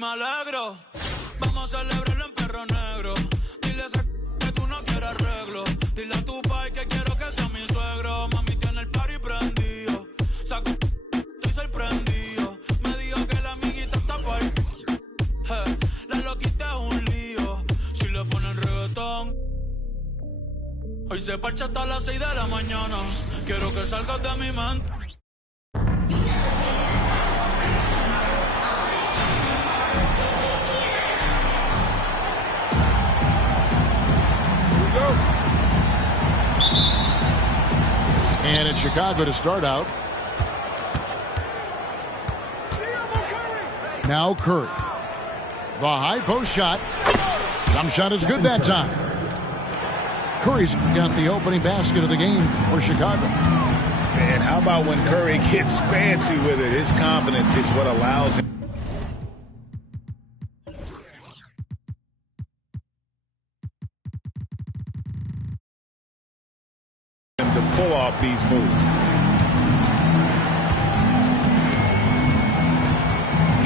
me alegro. Vamos a celebrarlo en perro negro. Dile a esa que tú no quieres arreglo. Dile a tu pai que quiero que sea mi suegro. Mami tiene el party prendido. Saco, estoy sorprendido. Me dijo que la amiguita está por ahí. La loquita es un lío. Si le ponen reggaetón. Hoy se parcha hasta las 6 de la mañana. Quiero que salgas de mi mente. And it's Chicago to start out. Now Curry. The high post shot. Jump shot is good that time. Curry's got the opening basket of the game for Chicago. Man, how about when Curry gets fancy with it? His confidence is what allows him to pull off these moves.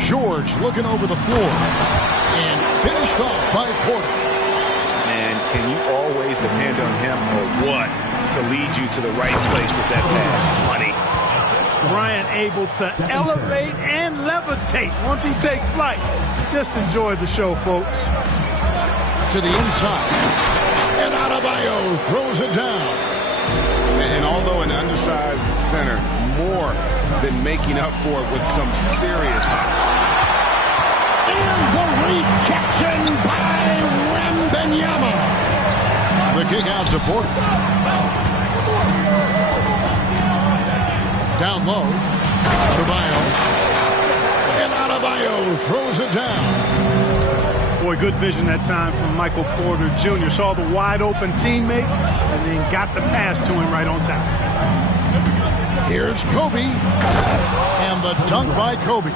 George looking over the floor and finished off by Porter. And can you always depend on him or what to lead you to the right place with that pass? Money. Bryant able to elevate and levitate once he takes flight. Just enjoy the show, folks. To the inside. And Adebayo throws it down. And although an undersized center, more than making up for it with some serious hops. And the rejection by Wembanyama. The kick out to Porter. Down low. Adebayo. And Adebayo throws it down. Boy, good vision that time from Michael Porter Jr. Saw the wide open teammate and then got the pass to him right on time. Here's Kobe. And the dunk by Kobe.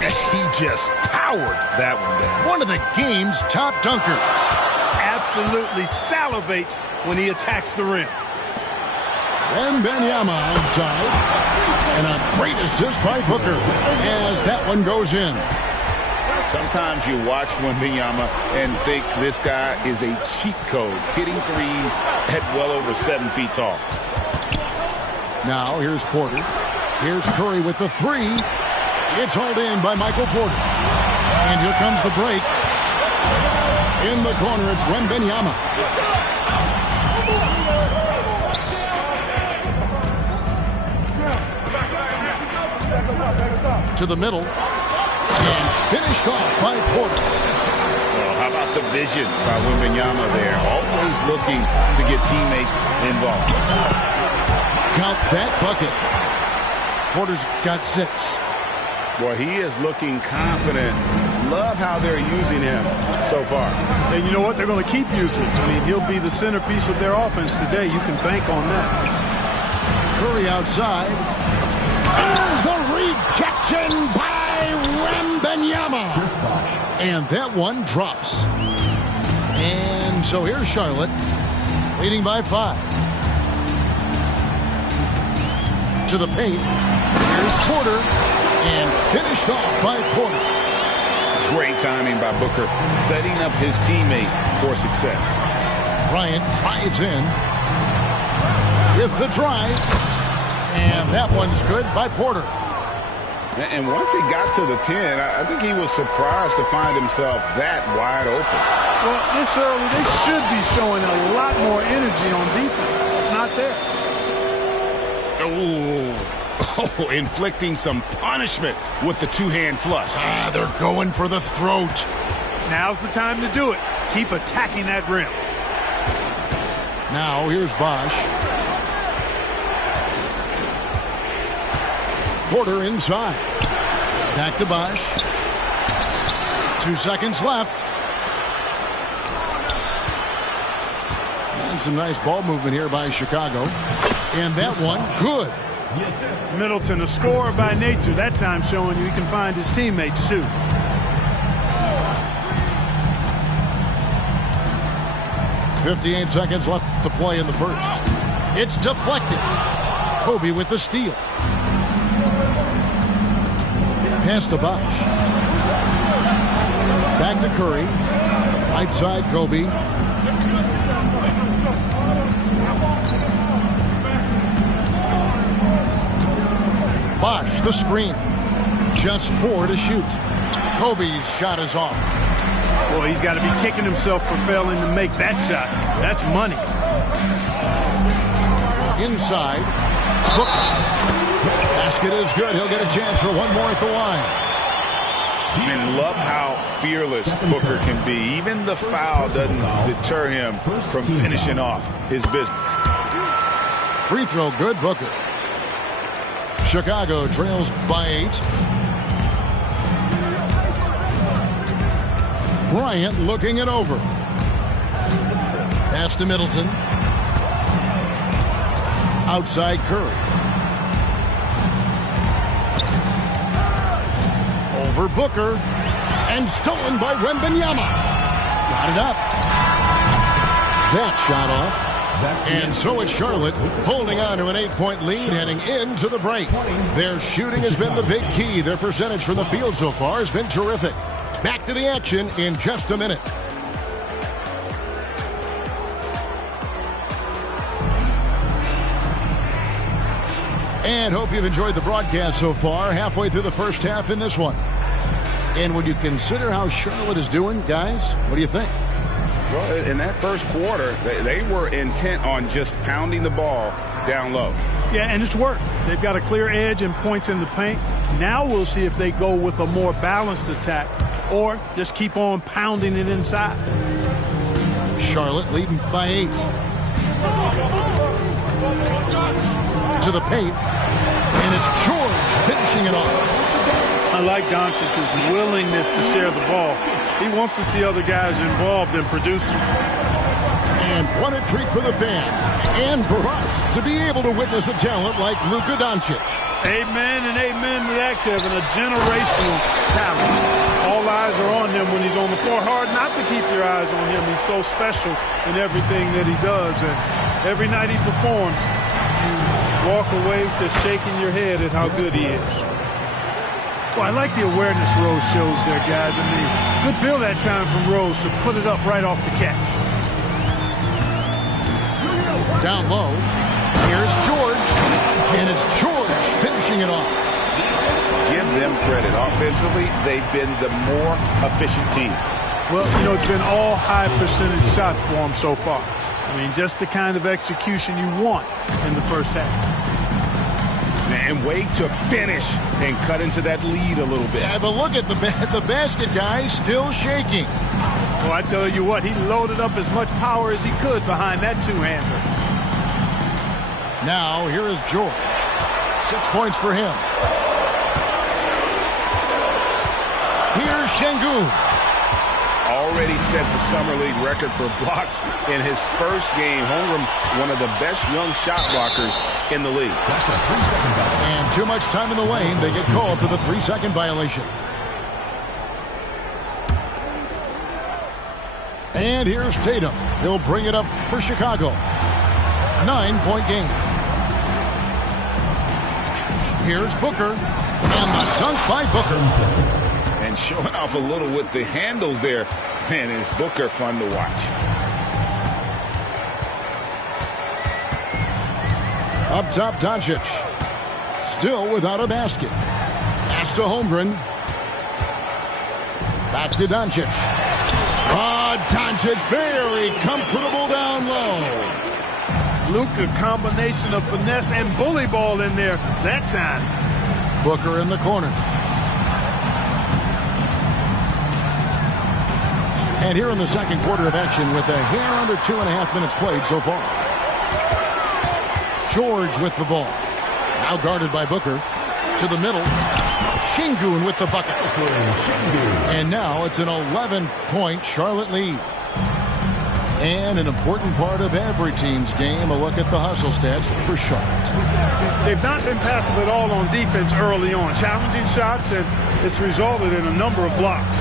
He just powered that one down. One of the game's top dunkers. Absolutely salivates when he attacks the rim. Wembanyama outside. And a great assist by Booker as that one goes in. Sometimes you watch Wembanyama and think this guy is a cheat code, hitting threes at well over 7 feet tall. Now here's Porter. Here's Curry with the three. It's hauled in by Michael Porter. And here comes the break. In the corner, it's Wembanyama. To the middle. And finished off by Porter. Well, how about the vision by Wembanyama there? Always looking to get teammates involved. Count that bucket. Porter's got 6. Boy, he is looking confident. Love how they're using him so far. And you know what? They're going to keep using. I mean, he'll be the centerpiece of their offense today. You can bank on that. Curry outside. There's the rejection by Wembanyama. And that one drops. And so here's Charlotte, leading by 5. To the paint. Here's Porter. And finished off by Porter. Great timing by Booker, setting up his teammate for success. Bryant drives in with the drive. And that one's good by Porter. And once he got to the 10, I think he was surprised to find himself that wide open. Well, this early, they should be showing a lot more energy on defense. It's not there. Ooh. Oh, inflicting some punishment with the two-hand flush. They're going for the throat. Now's the time to do it. Keep attacking that rim. Now here's Bosch. Porter inside. Back to Bosch. 2 seconds left. And some nice ball movement here by Chicago. And that one, good. Middleton, a scorer by nature, that time showing you he can find his teammates too. .58 seconds left to play in the first. It's deflected. Kobe with the steal. Pass to Bosch. Back to Curry. Right side, Kobe. Bosh, the screen. Just 4 to shoot. Kobe's shot is off. Boy, he's got to be kicking himself for failing to make that shot. That's money. Inside. Booker. Basket is good. He'll get a chance for one more at the line. And love how fearless Booker can be. Even the foul doesn't deter him from finishing off his business. Free throw good, Booker. Chicago trails by 8. Bryant looking it over. Pass to Middleton. Outside Curry. Over Booker. And stolen by Wembanyama. Got it up. That shot off. And so it's Charlotte holding on to an 8-point lead heading into the break. Their shooting has been the big key. Their percentage from the field so far has been terrific. Back to the action in just a minute. And hope you've enjoyed the broadcast so far. Halfway through the first half in this one. And when you consider how Charlotte is doing, guys, what do you think? Well, in that first quarter, they were intent on just pounding the ball down low. Yeah, and it's worked. They've got a clear edge and points in the paint. Now we'll see if they go with a more balanced attack or just keep on pounding it inside. Charlotte leading by 8. To the paint. And it's George finishing it off. I like Doncic's willingness to share the ball. He wants to see other guys involved in producing. And what a treat for the fans and for us to be able to witness a talent like Luka Doncic. Amen and amen to that, Kevin. A generational talent. All eyes are on him when he's on the floor. Hard not to keep your eyes on him. He's so special in everything that he does. And every night he performs, you walk away just shaking your head at how good he is. Well, I like the awareness Rose shows there, guys. I mean, good feel that time from Rose to put it up right off the catch. Down low. Here's George. And it's George finishing it off. Give them credit. Offensively, they've been the more efficient team. Well, you know, it's been all high percentage shot for them so far. I mean, just the kind of execution you want in the first half. And wait to finish and cut into that lead a little bit. Yeah, but look at the basket guy still shaking. Well, I tell you what, he loaded up as much power as he could behind that two-hander. Now, here is George. 6 points for him. Here's Şengün. Already set the Summer League record for blocks in his first game. Holmgren, one of the best young shot blockers in the league. And too much time in the lane. They get called for the 3-second violation. And here's Tatum. He'll bring it up for Chicago. 9-point game. Here's Booker. And the dunk by Booker. And showing off a little with the handles there. Man, is Booker fun to watch. Up top, Doncic. Still without a basket. Pass to Holmgren. Back to Doncic. Doncic very comfortable down low. Luka, combination of finesse and bully ball in there that time. Booker in the corner. And here in the second quarter of action with a hair under 2.5 minutes played so far. George with the ball. Now guarded by Booker. To the middle. Şengün with the bucket. And now it's an 11-point Charlotte lead. And an important part of every team's game, a look at the hustle stats for Charlotte. They've not been passive at all on defense early on. Challenging shots, and it's resulted in a number of blocks.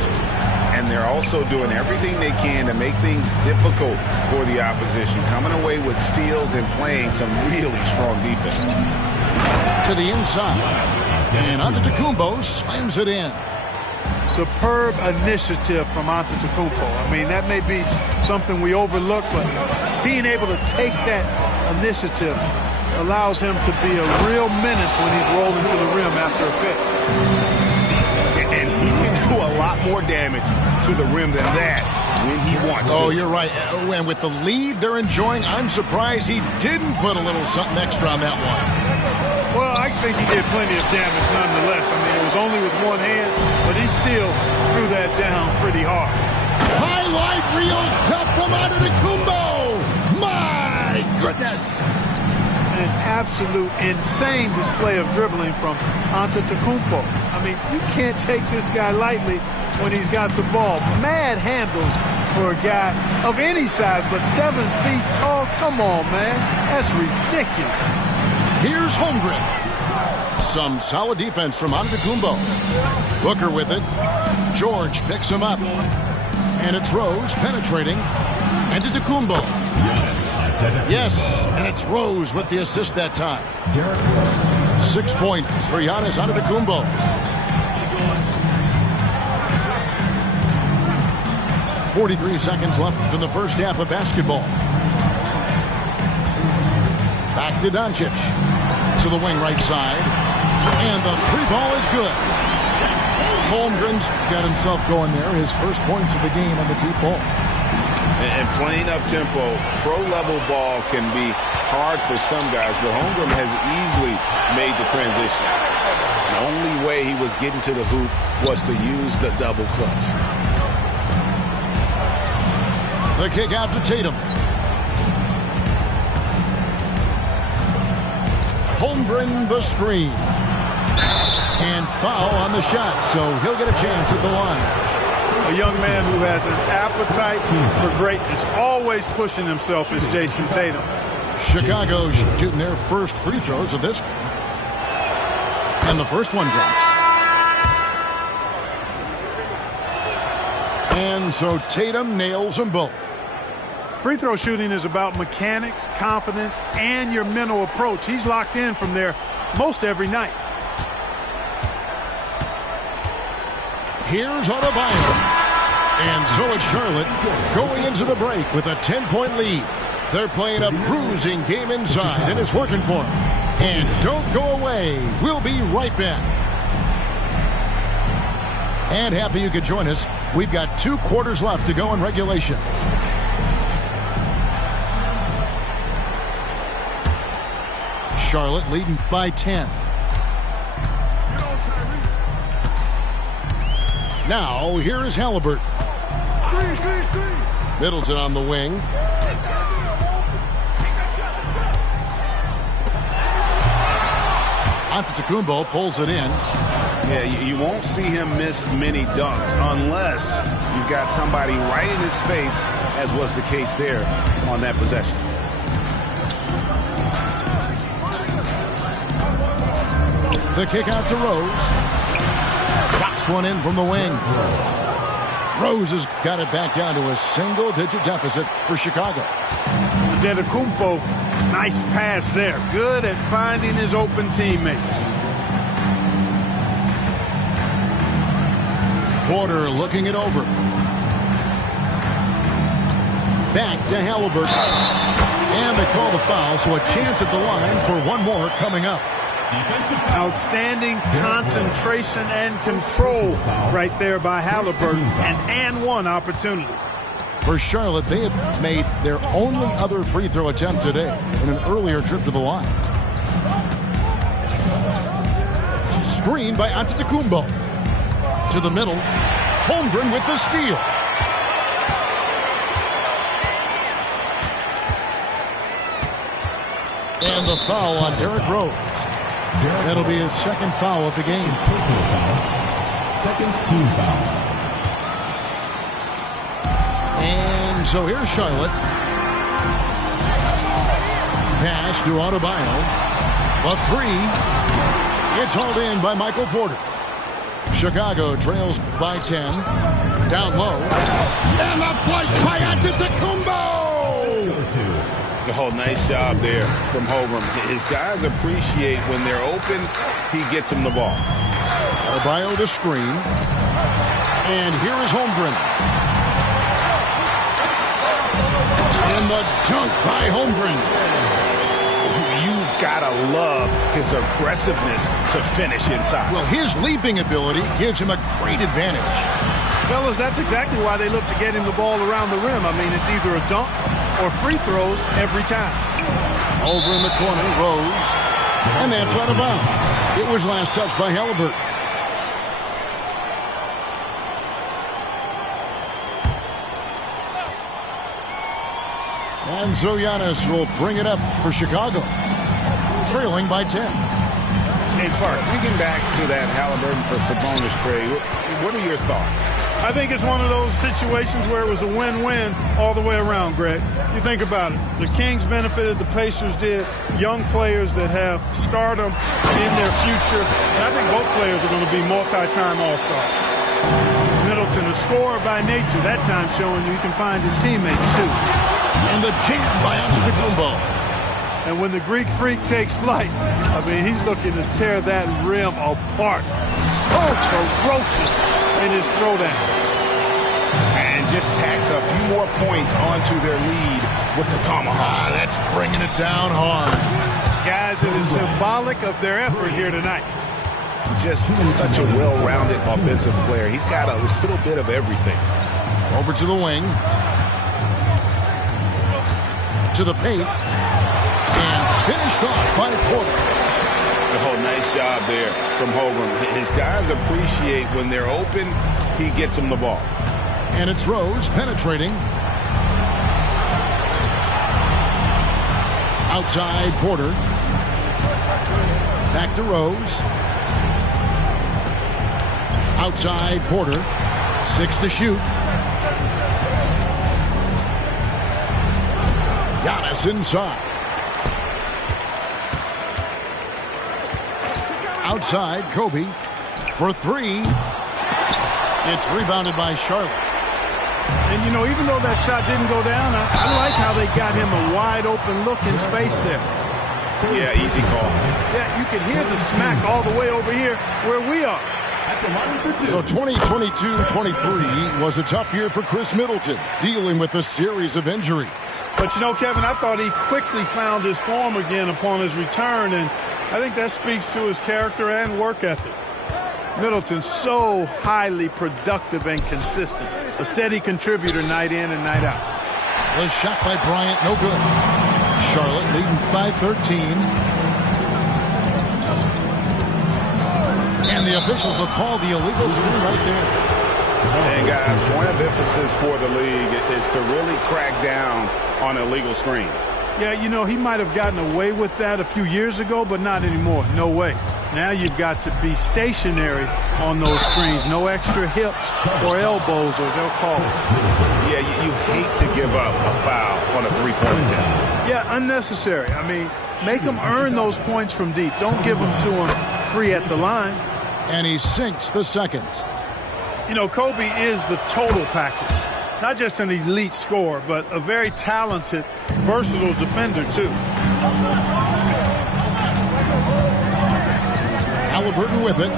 And they're also doing everything they can to make things difficult for the opposition, coming away with steals and playing some really strong defense. To the inside. And Antetokounmpo slams it in. superb initiative from Antetokounmpo. I mean, that may be something we overlook, but being able to take that initiative allows him to be a real menace when he's rolling to the rim after a pick. And he can do a lot more damage to the rim than that when he wants to. Oh, you're right. And with the lead they're enjoying, I'm surprised he didn't put a little something extra on that one. Well, I think he did plenty of damage nonetheless. I mean, it was only with one hand, but he still threw that down pretty hard. Highlight reel stuff from Antetokounmpo. My goodness. An absolute insane display of dribbling from Antetokounmpo. I mean, you can't take this guy lightly when he's got the ball. Mad handles for a guy of any size, but 7 feet tall. Come on, man. That's ridiculous. Here's Holmgren. Some solid defense from Antetokounmpo. Booker with it. George picks him up. And it's Rose penetrating. Antetokounmpo. Yes, and it's Rose with the assist that time. 6 points for Giannis Antetokounmpo. .43 seconds left in the first half of basketball. Back to Doncic. To the wing right side. And the three ball is good. Holmgren's got himself going there. His first points of the game on the deep ball. And playing up-tempo, pro-level ball can be hard for some guys, but Holmgren has easily made the transition. The only way he was getting to the hoop was to use the double clutch. The kick out to Tatum. Holmgren the screen. And foul on the shot, so he'll get a chance at the line. A young man who has an appetite for greatness, always pushing himself, is Jason Tatum. Chicago shooting their first free throws of this. And the first one drops. And so Tatum nails them both. Free throw shooting is about mechanics, confidence, and your mental approach. He's locked in from there most every night. Here's Adebayo. And so it's Charlotte going into the break with a 10-point lead. They're playing a bruising game inside, and it's working for them. And don't go away. We'll be right back. And happy you could join us. We've got 2 quarters left to go in regulation. Charlotte leading by 10. Now, here is Halliburton. Middleton on the wing. Antetokounmpo pulls it in. Yeah, you won't see him miss many dunks unless you've got somebody right in his face, as was the case there on that possession. The kick out to Rose. Drops one in from the wing. Rose has got it back down to a single-digit deficit for Chicago. Antetokounmpo, nice pass there. Good at finding his open teammates. Porter looking it over. Back to Halliburton. And they call the foul, so a chance at the line for one more coming up. Outstanding concentration and control right there by Halliburton. An and one opportunity. For Charlotte, they have made their only other free throw attempt today in an earlier trip to the line. Screen by Antetokounmpo. To the middle. Holmgren with the steal. And the foul on Derrick Rose. That'll be his second foul of the game. Second team foul. And so here's Charlotte. Pass to Adebayo. A three. It's hauled in by Michael Porter. Chicago trails by 10. Down low. And a flush by Antetokounmpo. Oh, nice job there from Holmgren. His guys appreciate when they're open, he gets them the ball. Adebayo to screen. And here is Holmgren. And the dunk by Holmgren. You've got to love his aggressiveness to finish inside. Well, his leaping ability gives him a great advantage. Fellas, that's exactly why they look to get him the ball around the rim. I mean, it's either a dunk or free throws every time. Over in the corner, Rose. And that's out of bounds. It was last touched by Halliburton. And so Giannis will bring it up for Chicago, trailing by 10. Hey, Park, thinking back to that Halliburton for Sabonis trade, what are your thoughts? I think it's one of those situations where it was a win-win all the way around, Greg. You think about it. The Kings benefited, the Pacers did. Young players that have stardom in their future. And I think both players are going to be multi-time All-Stars. Middleton, a scorer by nature, that time showing you can find his teammates, too. And the jam by Antetokounmpo. And when the Greek Freak takes flight, I mean, he's looking to tear that rim apart. So ferocious in his throwdown. And just tacks a few more points onto their lead with the tomahawk. That's bringing it down hard. Guys, it is symbolic of their effort here tonight. Just such a well-rounded offensive player. He's got a little bit of everything. Over to the wing. To the paint. And finished off by Porter. Oh, nice job there from Holmgren. His guys appreciate when they're open, he gets them the ball. And it's Rose penetrating. Outside Porter. Back to Rose. Outside Porter. 6 to shoot. Giannis inside. Outside, Kobe for 3. It's rebounded by Charlotte. And, you know, even though that shot didn't go down, I like how they got him a wide-open look in space there. Yeah, easy call. Yeah, you could hear the smack all the way over here where we are. So 2022-23 was a tough year for Chris Middleton, dealing with a series of injuries. But, you know, Kevin, I thought he quickly found his form again upon his return, and I think that speaks to his character and work ethic. Middleton so highly productive and consistent. A steady contributor night in and night out. The shot by Bryant, no good. Charlotte leading by 13. And the officials will call the illegal screen right there. And guys, point of emphasis for the league is to really crack down on illegal screens. Yeah, you know, he might have gotten away with that a few years ago, but not anymore. No way. Now you've got to be stationary on those screens. No extra hips or elbows, or they'll call it. Yeah, you hate to give up a foul on a three-point attempt. Yeah, unnecessary. I mean, make them earn those points from deep. Don't give them to them free at the line. And he sinks the second. You know, Kobe is the total package. Not just an elite scorer, but a very talented, versatile defender, too. Halliburton with it.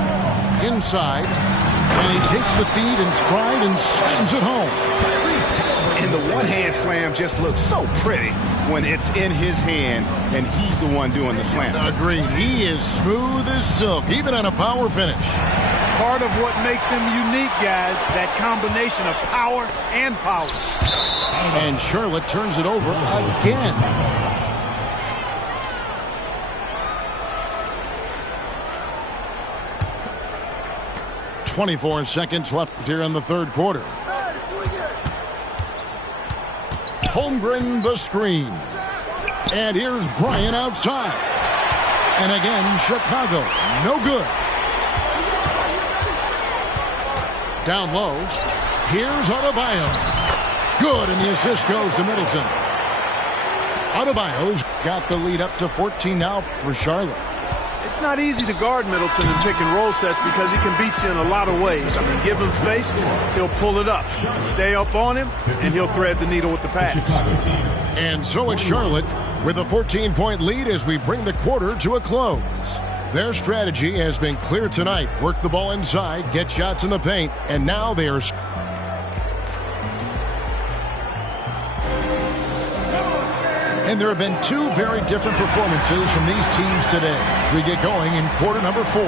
Inside. And he takes the feed in stride and slams it home. And the one-hand slam just looks so pretty when it's in his hand and he's the one doing the slam. Agreed. He is smooth as silk, even on a power finish. Part of what makes him unique, guys, that combination of power and power. And Charlotte turns it over again. "24 seconds left here in the third quarter. Holmgren the screen. And here's Bryant outside. And again, Chicago, no good. Down low. Here's Adebayo. Good, and the assist goes to Middleton. Adebayo's got the lead up to 14 now for Charlotte. It's not easy to guard Middleton in pick and roll sets because he can beat you in a lot of ways. I mean, give him space, he'll pull it up. Stay up on him, and he'll thread the needle with the pass. And so it's Charlotte with a 14-point lead as we bring the quarter to a close. Their strategy has been clear tonight. Work the ball inside, get shots in the paint, and now they are... And there have been two very different performances from these teams today as we get going in quarter number 4.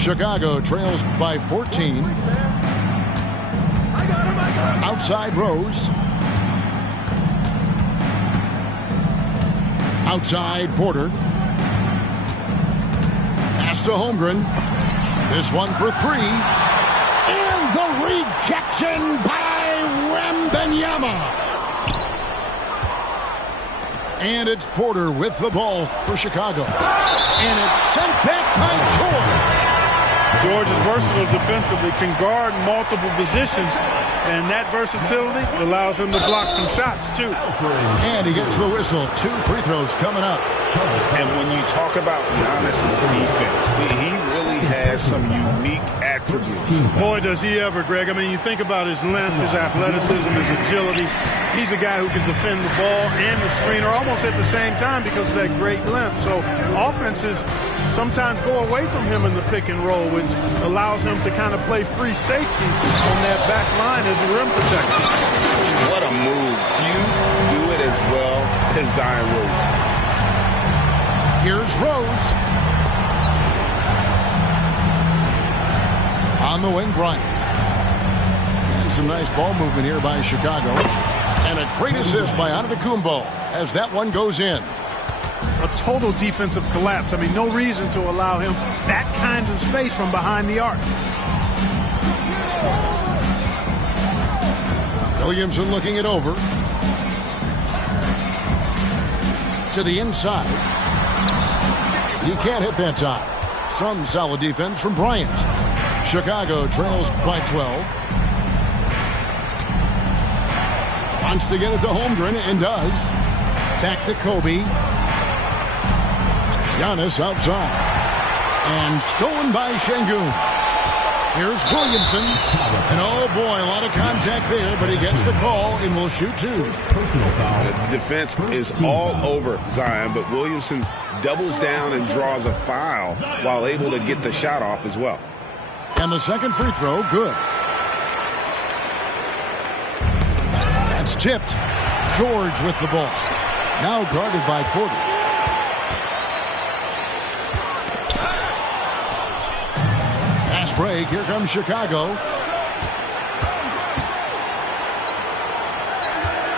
Chicago trails by 14. Outside Rose. Outside Porter. Pass to Holmgren. This one for 3. And the rejection by Wembanyama. And it's Porter with the ball for Chicago. And it's sent back by George. George is versatile defensively, can guard multiple positions, and that versatility allows him to block some shots, too. And he gets the whistle. 2 free throws coming up. And when you talk about Giannis's defense, he really has some unique attributes. Boy, does he ever, Greg. I mean, you think about his length, his athleticism, his agility. He's a guy who can defend the ball and the screener almost at the same time because of that great length. So offenses sometimes go away from him in the pick and roll, which allows him to kind of play free safety on that back line as a rim protector. What a move. Few do it as well as Zion Williamson. Here's Rose. On the wing, Bryant. And some nice ball movement here by Chicago. And a great assist by Antetokounmpo as that one goes in. A total defensive collapse. I mean, no reason to allow him that kind of space from behind the arc. Williamson looking it over. To the inside. He can't hit that time. Some solid defense from Bryant. Chicago trails by 12. Wants to get it to Holmgren and does. Back to Kobe. Giannis outside. And stolen by Şengün. Here's Williamson. And oh boy, a lot of contact there, but he gets the call and will shoot 2. The defense is all over Zion, but Williamson doubles down and draws a foul while able to get the shot off as well. And the second free throw, good. That's tipped. George with the ball. Now guarded by Porter. Fast break. Here comes Chicago.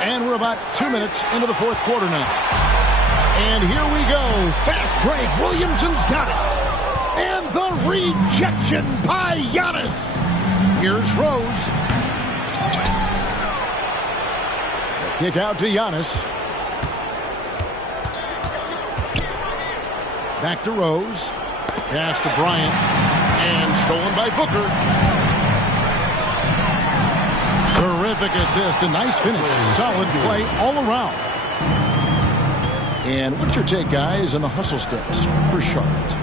And we're about 2 minutes into the fourth quarter now. And here we go. Fast break. Williamson's got it. And the rejection by Giannis. Here's Rose. Kick out to Giannis. Back to Rose. Pass to Bryant. And stolen by Booker. Terrific assist. A nice finish. Solid play all around. And what's your take, guys, on the hustle stats for Charlotte?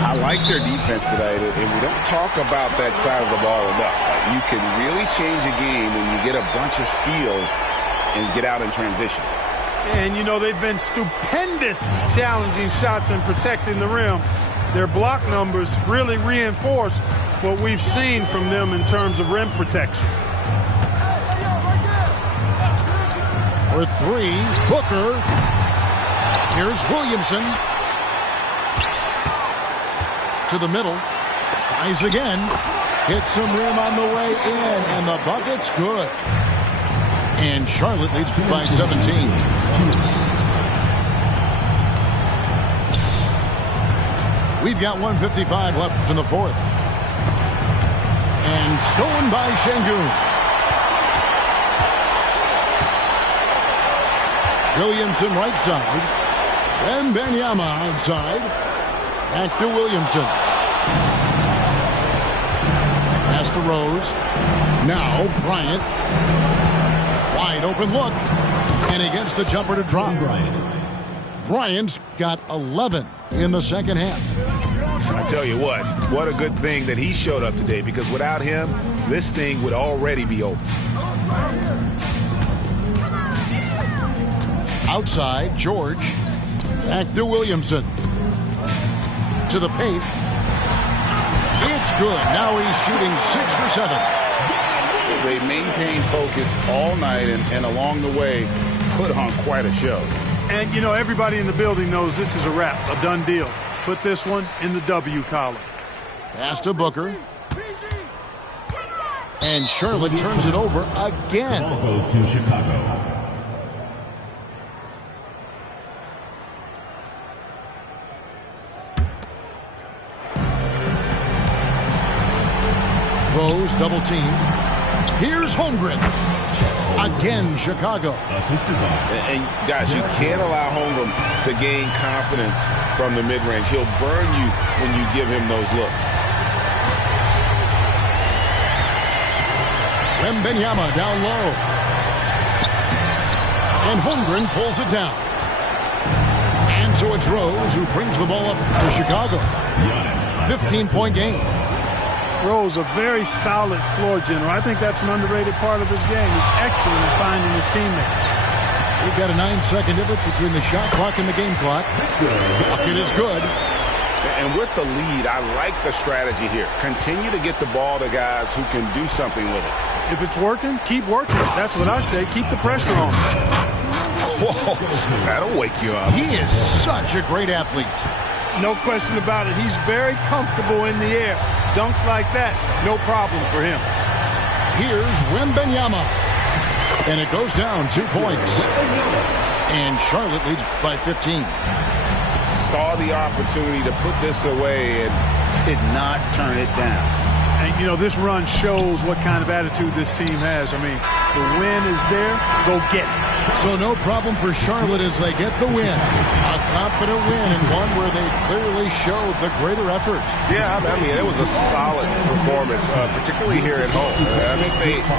I like their defense today, and we don't talk about that side of the ball enough. You can really change a game when you get a bunch of steals and get out in transition. And, you know, they've been stupendous challenging shots and protecting the rim. Their block numbers really reinforce what we've seen from them in terms of rim protection. For 3, Booker. Here's Williamson. To the middle. Tries again. Hits some rim on the way in. And the bucket's good. And Charlotte leads by 17. We've got 1:55 left in the fourth. And stolen by Şengün. Williamson right side. Wembanyama outside. Back to Williamson. Pass to Rose. Now Bryant. Wide open look. And he gets the jumper to drop. Bryant's got 11 in the second half. I tell you what a good thing that he showed up today, because without him, this thing would already be over. Outside, George. Back to Williamson. To the paint. It's good. Now he's shooting 6 for 7. They maintained focus all night and along the way put on quite a show. And, you know, everybody in the building knows this is a wrap, a done deal. Put this one in the W column. Pass to Booker. And Charlotte turns it over again. Ball goes to Chicago. Rose double team. Here's Holmgren. Again, Chicago. And guys, you can't allow Holmgren to gain confidence from the mid-range. He'll burn you when you give him those looks. Wembanyama down low. And Holmgren pulls it down. And so it's Rose who brings the ball up to Chicago. 15-point game. Rose, a very solid floor general. I think that's an underrated part of his game. He's excellent at finding his teammates. We've got a 9-second difference between the shot clock and the game clock. Bucket is good. And with the lead, I like the strategy here. Continue to get the ball to guys who can do something with it. If it's working, keep working it. That's what I say. Keep the pressure on. Whoa, that'll wake you up. He is such a great athlete. No question about it. He's very comfortable in the air. Dunks like that, no problem for him. Here's Wembanyama. And it goes down 2 points. And Charlotte leads by 15. Saw the opportunity to put this away and did not turn it down. And, you know, this run shows what kind of attitude this team has. I mean, the win is there. Go get it. So no problem for Charlotte as they get the win. A confident win, and one where they clearly showed the greater effort. Yeah, I mean, it was a solid performance, particularly here at home. I think they...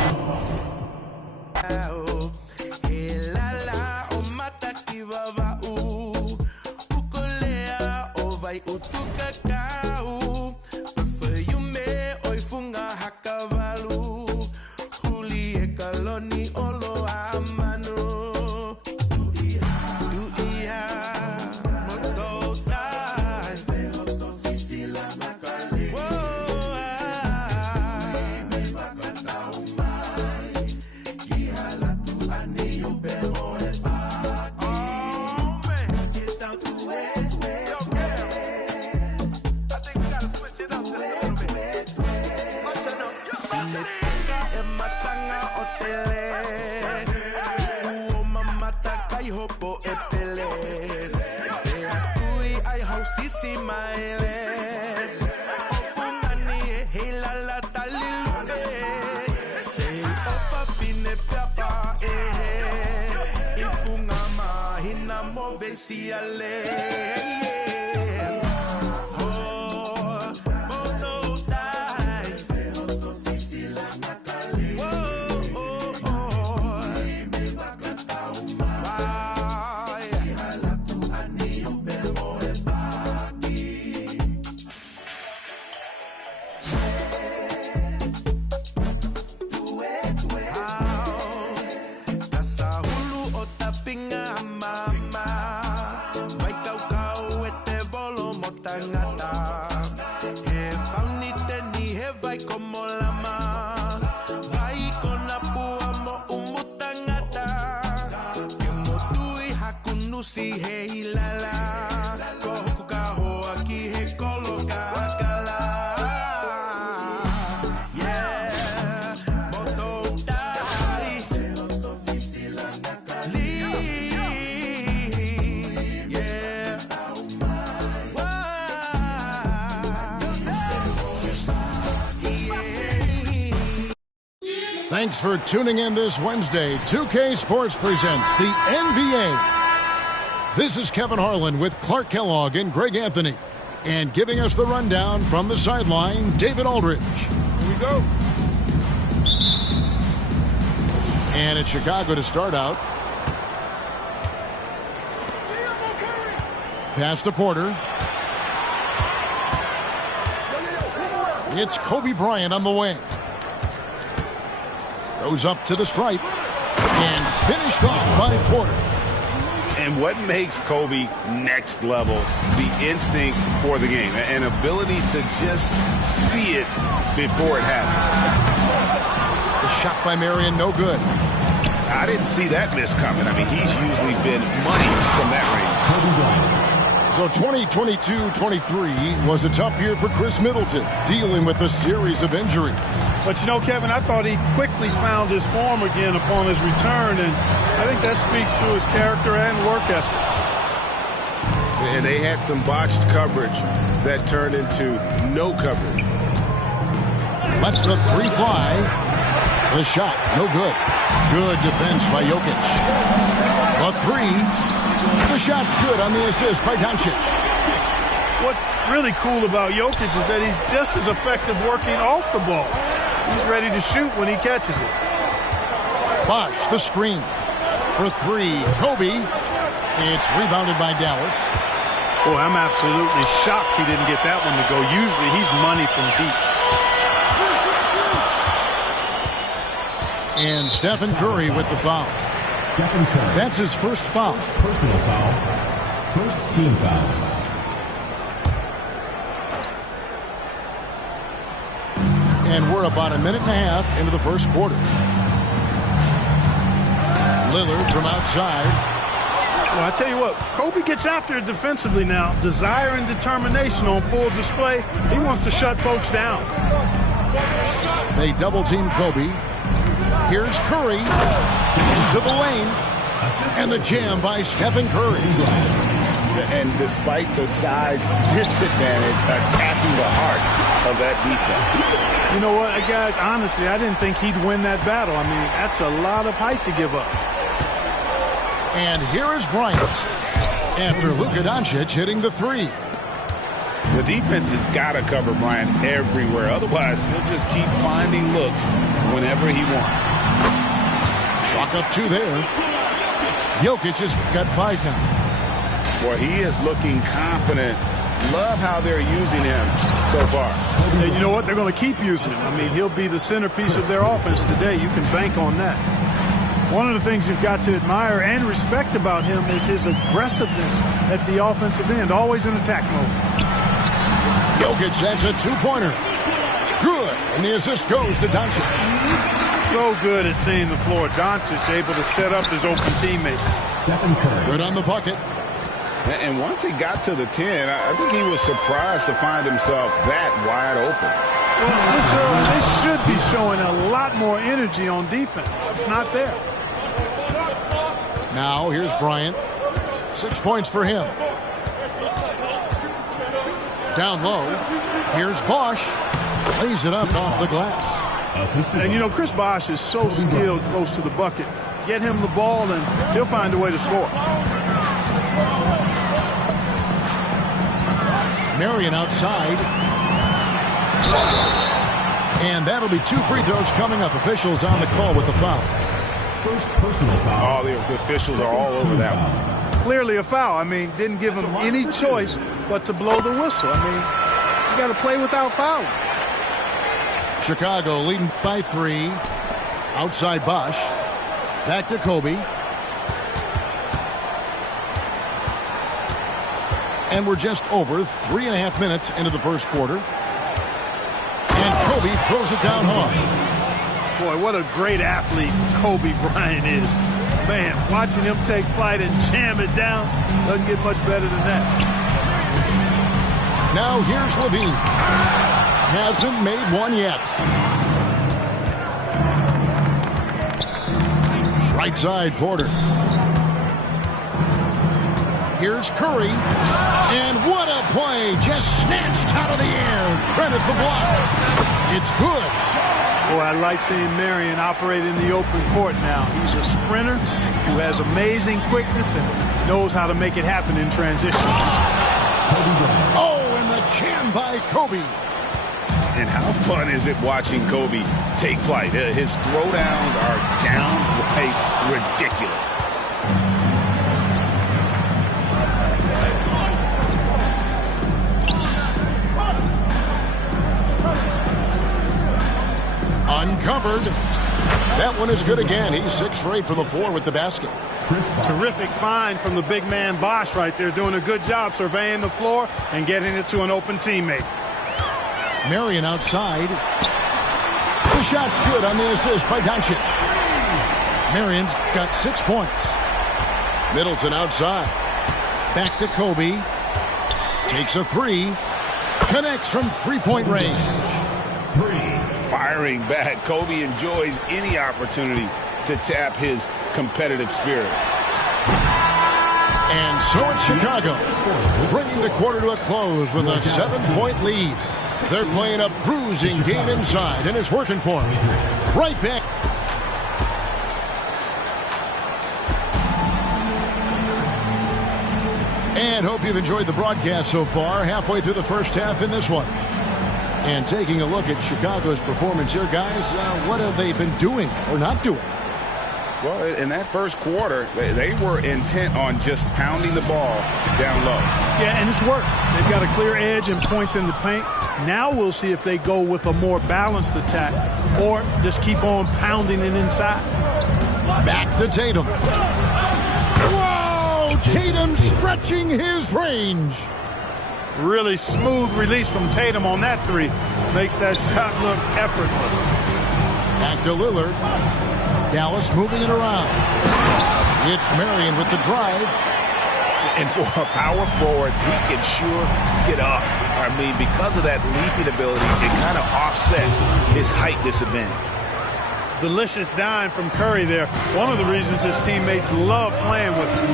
Thanks for tuning in this Wednesday. 2K Sports presents the NBA. This is Kevin Harlan with Clark Kellogg and Greg Anthony. And giving us the rundown from the sideline, David Aldridge. Here we go. And it's Chicago to start out. Pass to Porter. It's Kobe Bryant on the wing. Goes up to the stripe. And finished off by Porter. And what makes Kobe next level, the instinct for the game, an ability to just see it before it happens. The shot by Marion, no good. I didn't see that miss coming. I mean, he's usually been money from that range. So 2022-23 was a tough year for Chris Middleton, dealing with a series of injuries. But, you know, Kevin, I thought he quickly found his form again upon his return, and I think that speaks to his character and work ethic. And they had some botched coverage that turned into no coverage. Lets the three fly. The shot, no good. Good defense by Jokic. The three. The shot's good on the assist by Doncic. What's really cool about Jokic is that he's just as effective working off the ball. He's ready to shoot when he catches it. Bosh, the screen. For three, Kobe. It's rebounded by Dallas. Boy, I'm absolutely shocked he didn't get that one to go. Usually he's money from deep. And Stephen Curry with the foul. Stephen Curry. That's his first foul. Personal foul. First team foul. And we're about a minute and a half into the first quarter. Lillard from outside. Well, I tell you what, Kobe gets after it defensively now. Desire and determination on full display. He wants to shut folks down. They double-team Kobe. Here's Curry into the lane. And the jam by Stephen Curry. And despite the size disadvantage, attacking the heart of that defense. You know what, guys, honestly, I didn't think he'd win that battle. I mean, that's a lot of height to give up. And here is Bryant after Luka Doncic hitting the three. The defense has got to cover Bryant everywhere. Otherwise, he'll just keep finding looks whenever he wants. Chalk up two there. Jokic has got 5 now. Boy, he is looking confident. Love how they're using him so far. And you know what? They're going to keep using him. I mean, he'll be the centerpiece of their offense today. You can bank on that. One of the things you've got to admire and respect about him is his aggressiveness at the offensive end, always in attack mode. Jokic, that's a two-pointer. Good, and the assist goes to Doncic. So good at seeing the floor. Doncic able to set up his open teammates. Stephen Curry. Good on the bucket. And once he got to the 10, I think he was surprised to find himself that wide open. Well, this early, they should be showing a lot more energy on defense. It's not there. Now, here's Bryant. 6 points for him. Down low. Here's Bosh. Lays it up off the glass. And, you know, Chris Bosh is so skilled close to the bucket. Get him the ball, and he'll find a way to score. Marion outside. And that'll be 2 free throws coming up. Officials on the call with the foul. First personal foul. All the officials are all over that one. Clearly a foul. I mean, didn't give him any choice but to blow the whistle. I mean, you got to play without fouling. Chicago leading by 3. Outside Bosh. Back to Kobe. And we're just over 3.5 minutes into the first quarter. And Kobe throws it down hard. Boy, what a great athlete Kobe Bryant is. Man, watching him take flight and jam it down doesn't get much better than that. Now here's Levine. Hasn't made one yet. Right side, Porter. Here's Curry. And what a play. Just snatched out of the air. Credit the block. It's good. Boy, I like seeing Marion operate in the open court now. He's a sprinter who has amazing quickness and knows how to make it happen in transition. Oh, and the jam by Kobe. And how fun is it watching Kobe take flight? His throwdowns are downright ridiculous. Uncovered. That one is good again. He's 6 for 8 from the floor with the basket. Terrific find from the big man Bosch right there, doing a good job surveying the floor and getting it to an open teammate. Marion outside. The shot's good on the assist by Doncic. Marion's got 6 points. Middleton outside. Back to Kobe. Takes a 3. Connects from three-point range. Firing back, Kobe enjoys any opportunity to tap his competitive spirit. And so it's Chicago, bringing the quarter to a close with a 7-point lead. They're playing a bruising game inside, and it's working for them. Right back. And hope you've enjoyed the broadcast so far. Halfway through the first half in this one. And taking a look at Chicago's performance here, guys, what have they been doing or not doing? Well, in that first quarter, they were intent on just pounding the ball down low. Yeah, and it's worked. They've got a clear edge and points in the paint. Now we'll see if they go with a more balanced attack or just keep on pounding it inside. Back to Tatum. Whoa! Tatum stretching his range. Really smooth release from Tatum on that 3. Makes that shot look effortless. Back to Lillard. Dallas moving it around. It's Marion with the drive. And for a power forward, he can sure get up. I mean, because of that leaping ability, it kind of offsets his height disadvantage. Delicious dime from Curry there. One of the reasons his teammates love playing with him.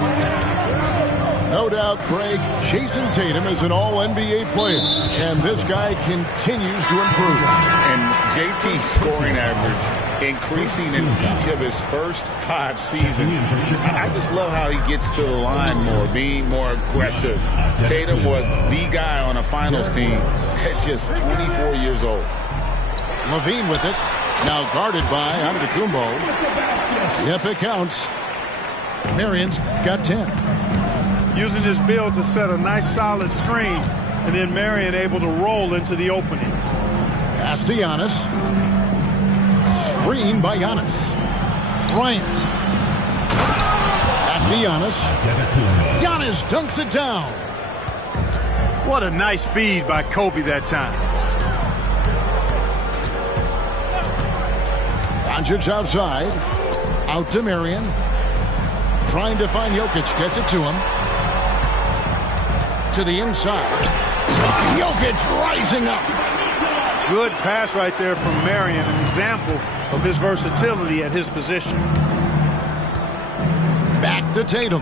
No doubt, Craig, Jason Tatum is an all-NBA player, and this guy continues to improve. And JT's scoring average increasing in each of his first 5 seasons. I just love how he gets to the line more, being more aggressive. Tatum was the guy on a finals team at just 24 years old. Levine with it, now guarded by Antetokounmpo. Yep, it counts. Marion's got 10. Using his build to set a nice solid screen, and then Marion able to roll into the opening. Pass to Giannis. Screen by Giannis. Bryant. Back to Giannis. Giannis dunks it down. What a nice feed by Kobe that time. Doncic outside. Out to Marion. Trying to find Jokic. Gets it to him. To the inside. Jokic rising up. Good pass right there from Marion, an example of his versatility at his position. Back to Tatum.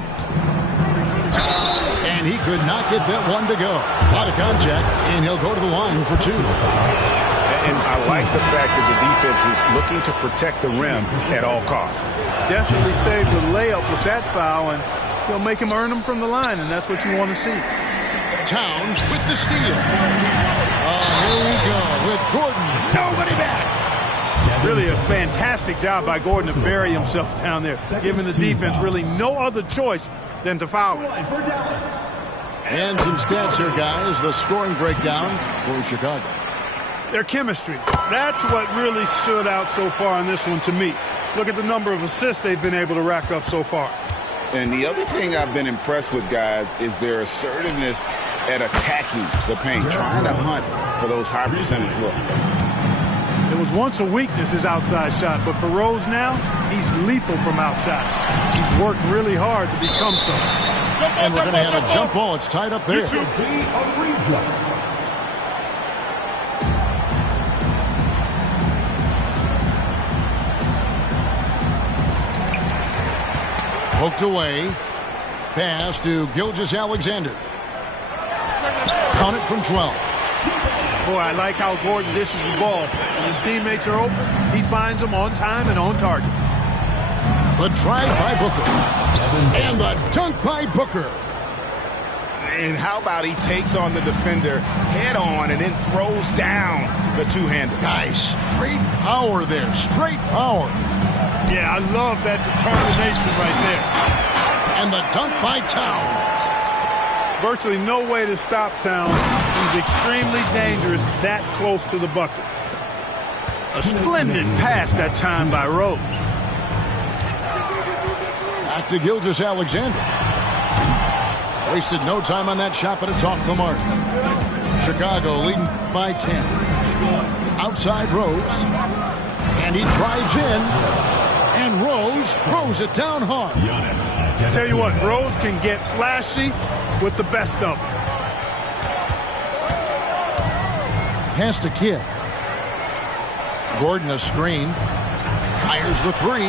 And he could not get that one to go. A lot of contact, and he'll go to the line for 2. And I like the fact that the defense is looking to protect the rim at all costs. Definitely saved the layup with that foul, and he'll make him earn them from the line, and that's what you want to see. Towns with the steal. Here we go with Gordon. Nobody back. Really a fantastic job by Gordon to bury himself down there, giving the defense really no other choice than to foul him. And some stats here, guys. The scoring breakdown for Chicago. Their chemistry. That's what really stood out so far in this one to me. Look at the number of assists they've been able to rack up so far. And the other thing I've been impressed with, guys, is their assertiveness at attacking the paint, trying to hunt for those high percentage looks. It was once a weakness, his outside shot, but for Rose now, he's lethal from outside. He's worked really hard to become so. And we're going to have a jump ball. It's tied up there. Poked away. Pass to Gilgeous-Alexander. Count it from 12. Boy, I like how Gordon dishes the ball. When his teammates are open, he finds them on time and on target. The drive by Booker. And the dunk by Booker. And how about he takes on the defender head on and then throws down the two-hander. Guys, straight power there. Straight power. Yeah, I love that determination right there. And the dunk by Towns. Virtually no way to stop Towns. He's extremely dangerous that close to the bucket. A splendid pass that time by Rose. Back to Gilgeous-Alexander. Wasted no time on that shot, but it's off the mark. Chicago leading by 10. Outside Rose. And he drives in. And Rose throws it down hard. Tell you what, Rose can get flashy with the best of them. Pass to Kidd. Gordon a screen. Fires the three.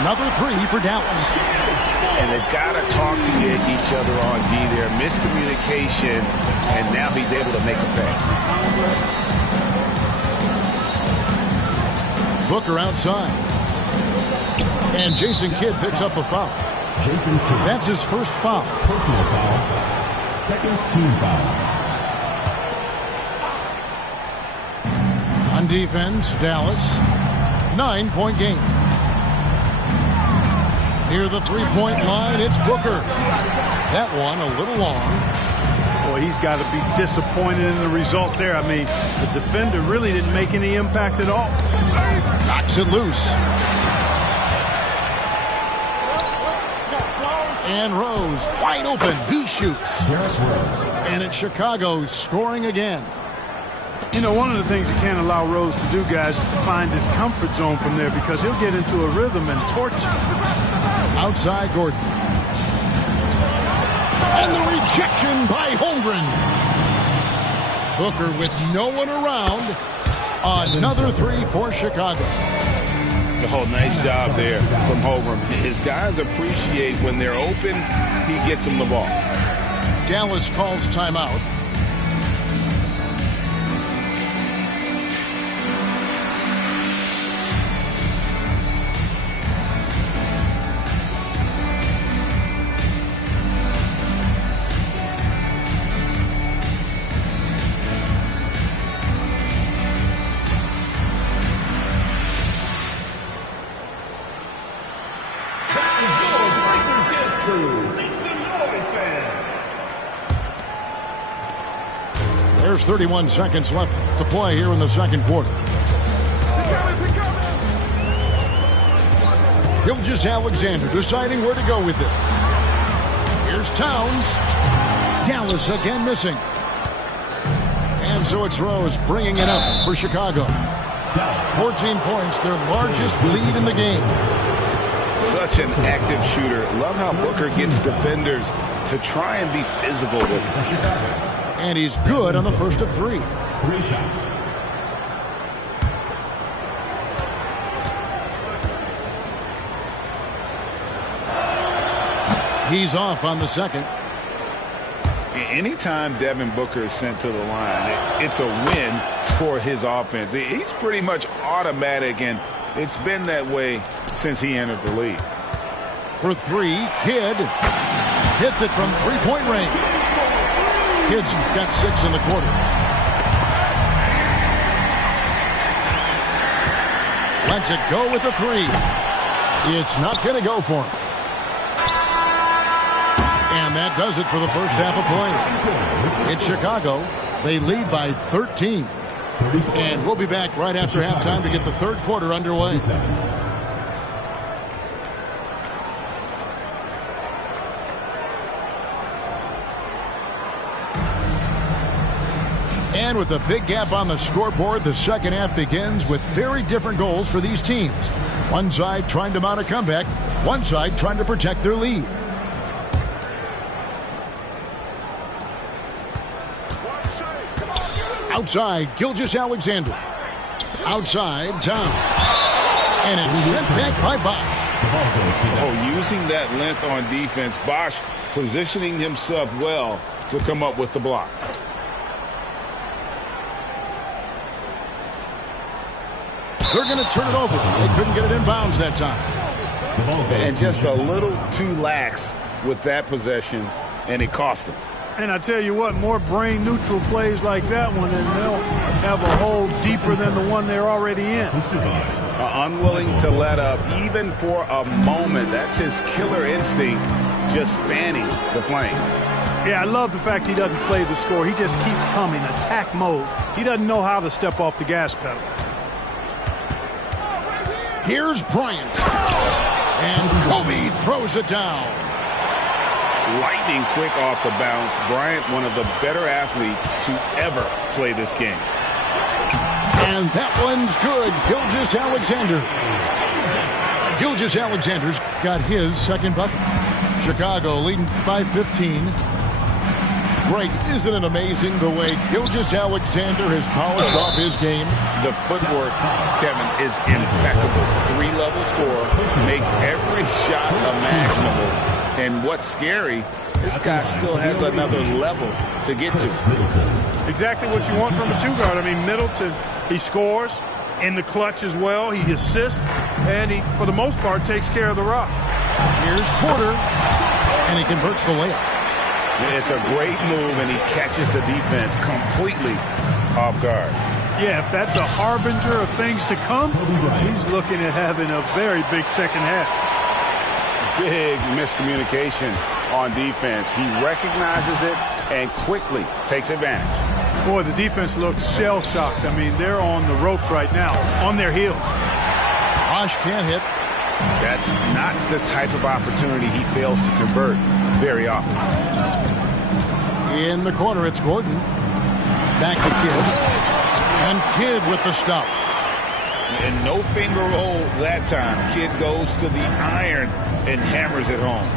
Another three for Dallas. And they've got to talk to each other on D there. Miscommunication, and now he's able to make a pay. Booker outside. And Jason Kidd picks up a foul. Jason Kidd. That's his first foul. Personal foul. Second team foul. On defense, Dallas. 9-point game. Near the three-point line, it's Booker. That one a little long. Boy, he's got to be disappointed in the result there. I mean, the defender really didn't make any impact at all. Knocks it loose. And Rose, wide open. He shoots. And it's Chicago scoring again. You know, one of the things you can't allow Rose to do, guys, is to find his comfort zone from there because he'll get into a rhythm and torch you. Outside Gordon. And the rejection by Holmgren. Booker with no one around. Another three for Chicago. Oh, nice job there from Holmgren. His guys appreciate when they're open, he gets them the ball. Dallas calls timeout. There's 31 seconds left to play here in the second quarter. Gilgeous-Alexander deciding where to go with it. Here's Towns. Dallas again missing. And so it's Rose bringing it up for Chicago. 14 points, their largest lead in the game. Such an active shooter. Love how Booker gets defenders to try and be physical with him. And he's good on the first of three. 3 shots. He's off on the second. Anytime Devin Booker is sent to the line, it's a win for his offense. He's pretty much automatic, and it's been that way since he entered the league. For three, Kidd hits it from three-point range. Kidd's got 6 in the quarter. Lets it go with the three. It's not going to go for him. And that does it for the first half of play. It's Chicago. They lead by 13. And we'll be back right after halftime to get the third quarter underway. And with a big gap on the scoreboard, the second half begins with very different goals for these teams. One side trying to mount a comeback, one side trying to protect their lead. Outside, Gilgeous-Alexander. Outside, Towns. And it's sent back by Bosch. Oh, using that length on defense, Bosch positioning himself well to come up with the block. They're going to turn it over. They couldn't get it in bounds that time. And just a little too lax with that possession. and it cost him. And I tell you what, more brain-neutral plays like that one, and they'll have a hole deeper than the one they're already in. Unwilling to let up, even for a moment. That's his killer instinct, just fanning the flames. Yeah, I love the fact he doesn't play the score. He just keeps coming, attack mode. He doesn't know how to step off the gas pedal. Here's Bryant. And Kobe throws it down. Lightning quick off the bounce. Bryant, one of the better athletes to ever play this game. And that one's good. Gilgeous-Alexander's got his second bucket. Chicago leading by 15. Greg, isn't it amazing the way Gilgeous-Alexander has polished off his game? The footwork, Kevin, is impeccable. 3-level score, makes every shot imaginable. And what's scary, this guy still has another level to get to. Exactly what you want from a two-guard. I mean, Middleton, he scores in the clutch as well. He assists, and he, for the most part, takes care of the rock. Here's Porter, and he converts the layup. It's a great move, and he catches the defense completely off guard. Yeah, if that's a harbinger of things to come, he's looking at having a very big second half. Big miscommunication on defense. He recognizes it and quickly takes advantage. Boy, the defense looks shell-shocked. I mean, they're on the ropes right now, on their heels. Bosh can't hit. That's not the type of opportunity he fails to convert very often. In the corner, it's Gordon. Back to Kidd. And Kidd with the stuff. And no finger roll that time. Kidd goes to the iron and hammers it home.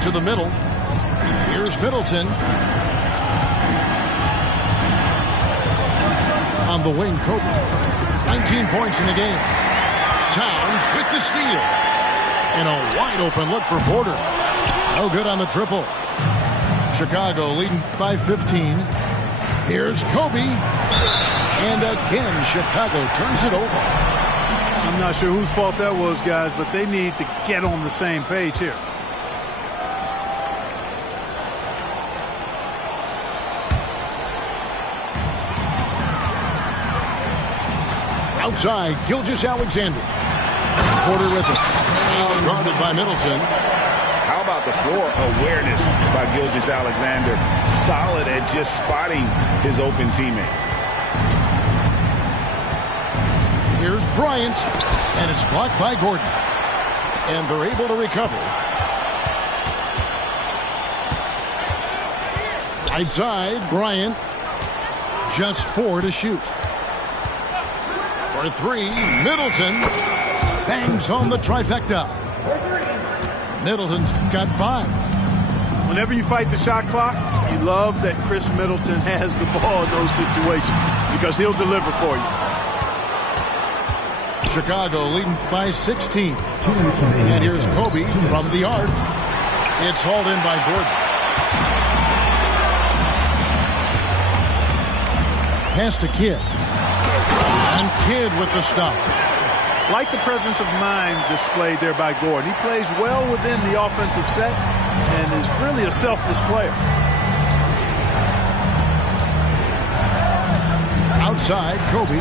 To the middle. Here's Middleton. On the wing, Kobe. 19 points in the game. Towns with the steal. And a wide open look for Porter. No good on the triple. Chicago leading by 15. Here's Kobe. And again, Chicago turns it over. I'm not sure whose fault that was, guys, but they need to get on the same page here. Outside, Gilgeous-Alexander. Porter with it. Now guarded by Middleton. How about the floor awareness by Gilgeous-Alexander? Solid at just spotting his open teammate. Here's Bryant, and it's blocked by Gordon. And they're able to recover. Right side, Bryant. Just 4 to shoot. For 3, Middleton bangs home the trifecta. Middleton's got 5. Whenever you fight the shot clock, you love that Chris Middleton has the ball in those situations because he'll deliver for you. Chicago leading by 16. And here's Kobe from the arc. It's hauled in by Gordon. Pass to Kidd. And Kidd with the stuff. Like the presence of mind displayed there by Gordon. He plays well within the offensive set and is really a selfless player. Outside, Kobe.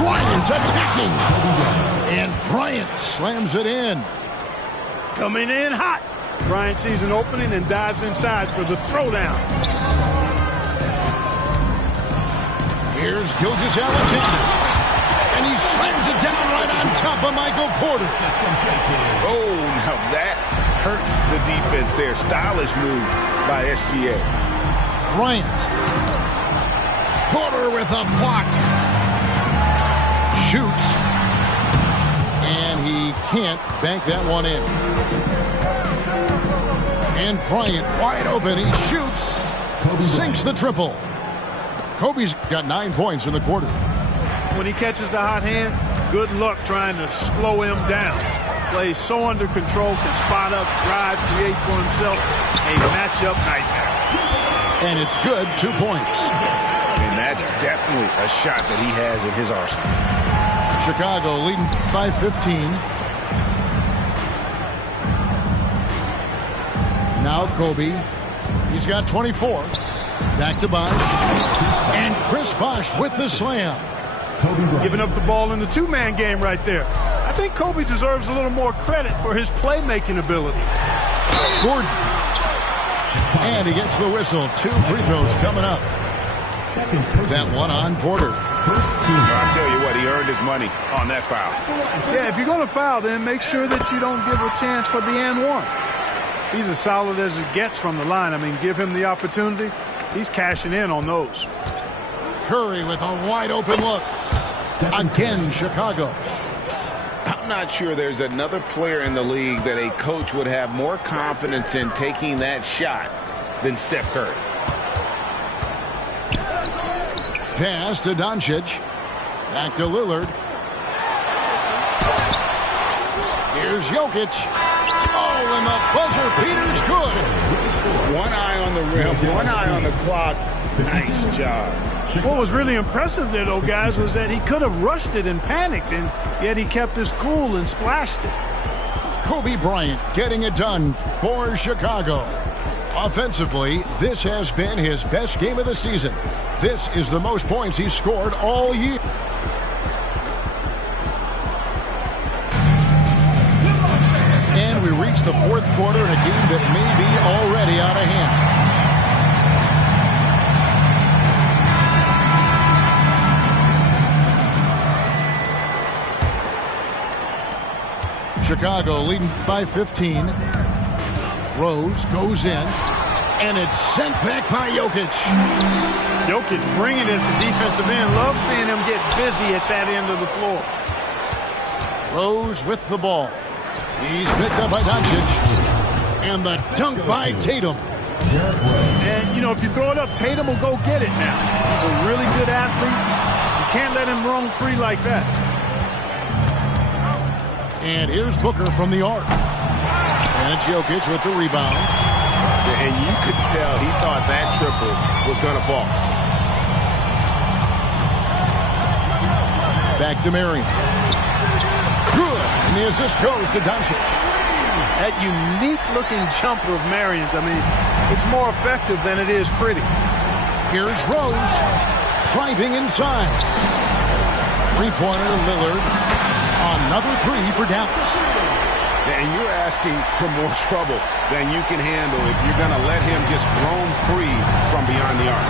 Bryant attacking. And Bryant slams it in. Coming in hot. Bryant sees an opening and dives inside for the throwdown. Here's Gilgeous-Alexander. And he slams it down right on top of Michael Porter. Oh, now that hurts the defense there. Stylish move by SGA. Bryant. Porter with a block. Shoots. And he can't bank that one in. And Bryant wide open. He shoots. Sinks the triple. Kobe's got 9 points in the quarter. When he catches the hot hand, good luck trying to slow him down. Plays so under control, can spot up, drive, create for himself a matchup nightmare. And it's good, 2 points. And that's definitely a shot that he has in his arsenal. Chicago leading by 15. Now Kobe. He's got 24. Back to Bosh. And Chris Bosh with the slam. Giving up the ball in the two-man game right there. I think Kobe deserves a little more credit for his playmaking ability. Gordon. And he gets the whistle. 2 free throws coming up. That one on Porter. I'll tell you what, he earned his money on that foul. Yeah, if you're going to foul, then make sure that you don't give a chance for the and one. He's as solid as it gets from the line. I mean, give him the opportunity. He's cashing in on those. Curry with a wide open look. Again, Chicago. I'm not sure there's another player in the league that a coach would have more confidence in taking that shot than Steph Curry. Pass to Doncic. Back to Lillard. Here's Jokic. Oh, and the buzzer beater's good. One eye on the rim, one eye on the clock. Nice job. What was really impressive there, though, guys, was that he could have rushed it and panicked, and yet he kept his cool and splashed it. Kobe Bryant getting it done for Chicago. Offensively, this has been his best game of the season. This is the most points he's scored all year. And we reach the fourth quarter in a game that may be already out of hand. Chicago leading by 15. Rose goes in, and it's sent back by Jokic. Jokic bringing it at the defensive end. Love seeing him get busy at that end of the floor. Rose with the ball. He's picked up by Doncic. And the dunk by Tatum. And, you know, if you throw it up, Tatum will go get it now. He's a really good athlete. You can't let him roam free like that. And here's Booker from the arc. And it's Jokic with the rebound. And you could tell he thought that triple was going to fall. Back to Marion. Good. And the assist goes to Doncic. That unique-looking jumper of Marion's, I mean, it's more effective than it is pretty. Here's Rose. Driving inside. Three-pointer, Lillard. Another 3 for Dallas. And you're asking for more trouble than you can handle if you're going to let him just roam free from beyond the arc.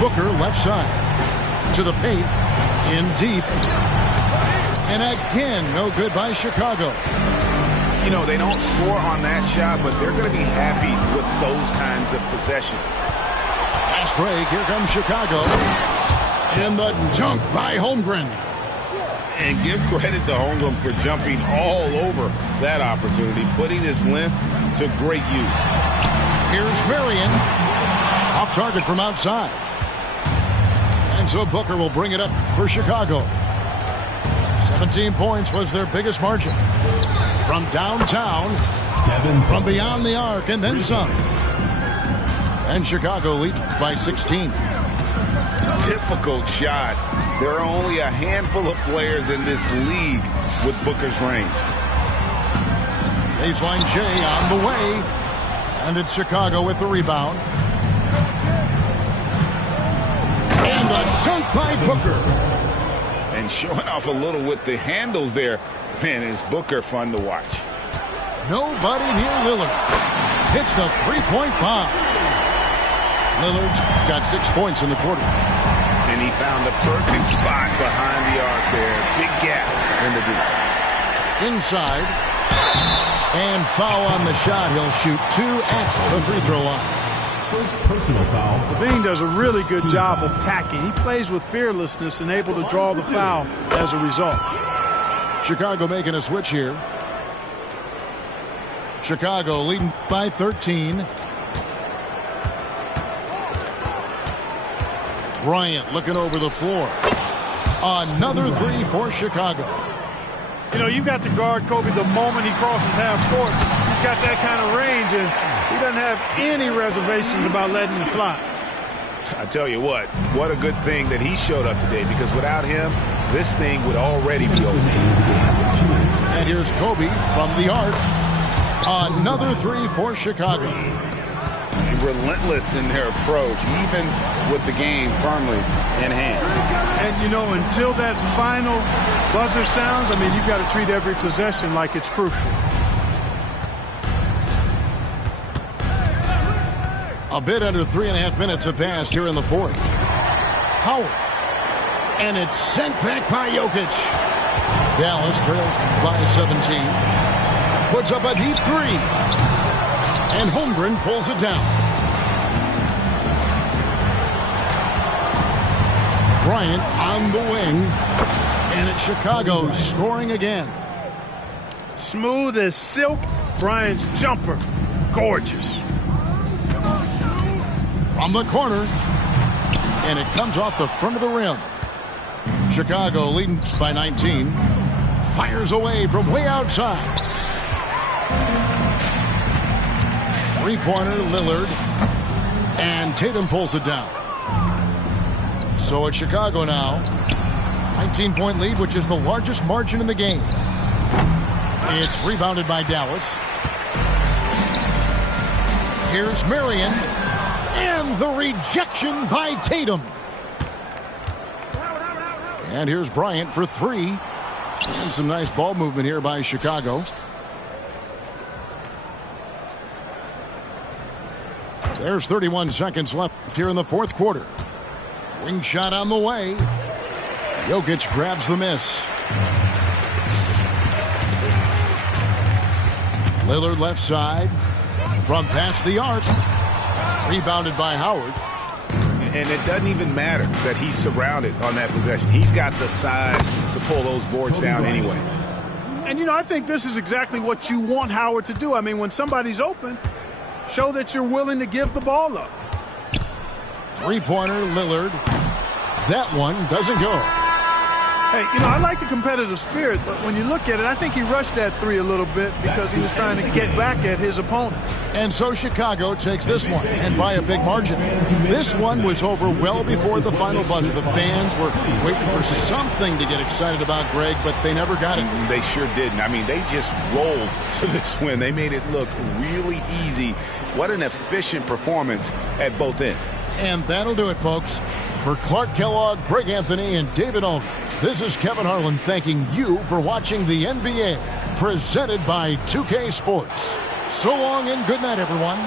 Booker left side. To the paint. In deep. And again, no good by Chicago. You know, they don't score on that shot, but they're going to be happy with those kinds of possessions. Fast break. Here comes Chicago. And the dunk by Holmgren. And give credit to Holmgren for jumping all over that opportunity, putting his length to great use. Here's Marion. Off target from outside. And so Booker will bring it up for Chicago. 17 points was their biggest margin. From downtown, from beyond the arc, and then some. And Chicago leads by 16. Difficult shot. There are only a handful of players in this league with Booker's range. Baseline J on the way. And it's Chicago with the rebound. And a dunk by Booker. And showing off a little with the handles there. Man, is Booker fun to watch. Nobody near Lillard. Hits the three-point bomb. Lillard's got 6 points in the quarter. And he found the perfect spot behind the arc there. Big gap in the deep. Inside. And foul on the shot. He'll shoot 2 at the free throw line. First personal foul. Levine does a really good job of tacking. He plays with fearlessness and able to draw the foul as a result. Chicago making a switch here. Chicago leading by 13. Bryant looking over the floor. Another 3 for Chicago. You know, you've got to guard Kobe the moment he crosses half court. He's got that kind of range, and he doesn't have any reservations about letting it fly. I tell you what a good thing that he showed up today, because without him, this thing would already be over. And here's Kobe from the arc. Another three for Chicago. Relentless in their approach, even with the game firmly in hand. And, you know, until that final buzzer sounds, I mean, you've got to treat every possession like it's crucial. A bit under 3.5 minutes have passed here in the fourth. Howard. And it's sent back by Jokic. Dallas trails by 17. Puts up a deep three. And Holmgren pulls it down. Bryant on the wing. And it's Chicago scoring again. Smooth as silk. Bryant's jumper. Gorgeous. From the corner. And it comes off the front of the rim. Chicago leading by 19. Fires away from way outside. Three-pointer, Lillard. And Tatum pulls it down. So it's Chicago now. 19-point lead, which is the largest margin in the game. It's rebounded by Dallas. Here's Marion. And the rejection by Tatum. And here's Bryant for three. And some nice ball movement here by Chicago. There's 31 seconds left here in the fourth quarter. Wing shot on the way. Jokic grabs the miss. Lillard left side. From past the arc. Rebounded by Howard. And it doesn't even matter that he's surrounded on that possession. He's got the size to pull those boards down anyway. And, you know, I think this is exactly what you want Howard to do. I mean, when somebody's open, show that you're willing to give the ball up. Three-pointer, Lillard. That one doesn't go. Hey, you know, I like the competitive spirit, but when you look at it, I think he rushed that three a little bit because he was trying to get back at his opponent. And so Chicago takes this one, and by a big margin. This one was over well before the final buzzer. The fans were waiting for something to get excited about, Greg, but they never got it. They sure didn't. I mean, they just rolled to this win. They made it look really easy. What an efficient performance at both ends. And that'll do it, folks. For Clark Kellogg, Greg Anthony, and David Aldridge, this is Kevin Harlan thanking you for watching the NBA, presented by 2K Sports. So long and good night, everyone.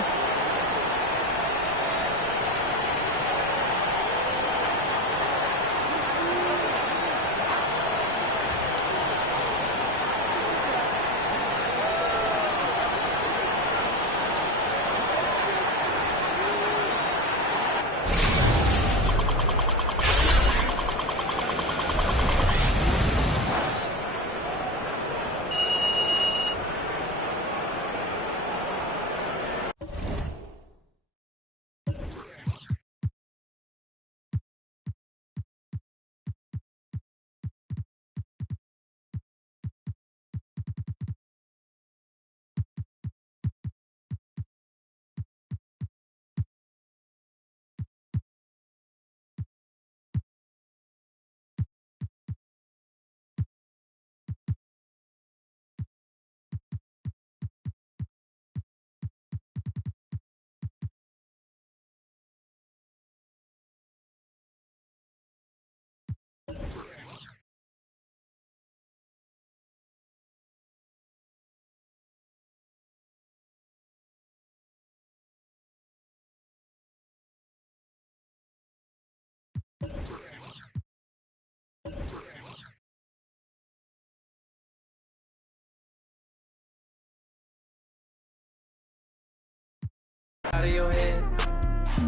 Out of your head,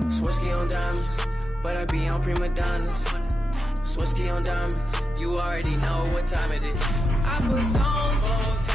Swirsky on diamonds, but I be on prima donnas. Swirsky on diamonds, you already know what time it is. I put stones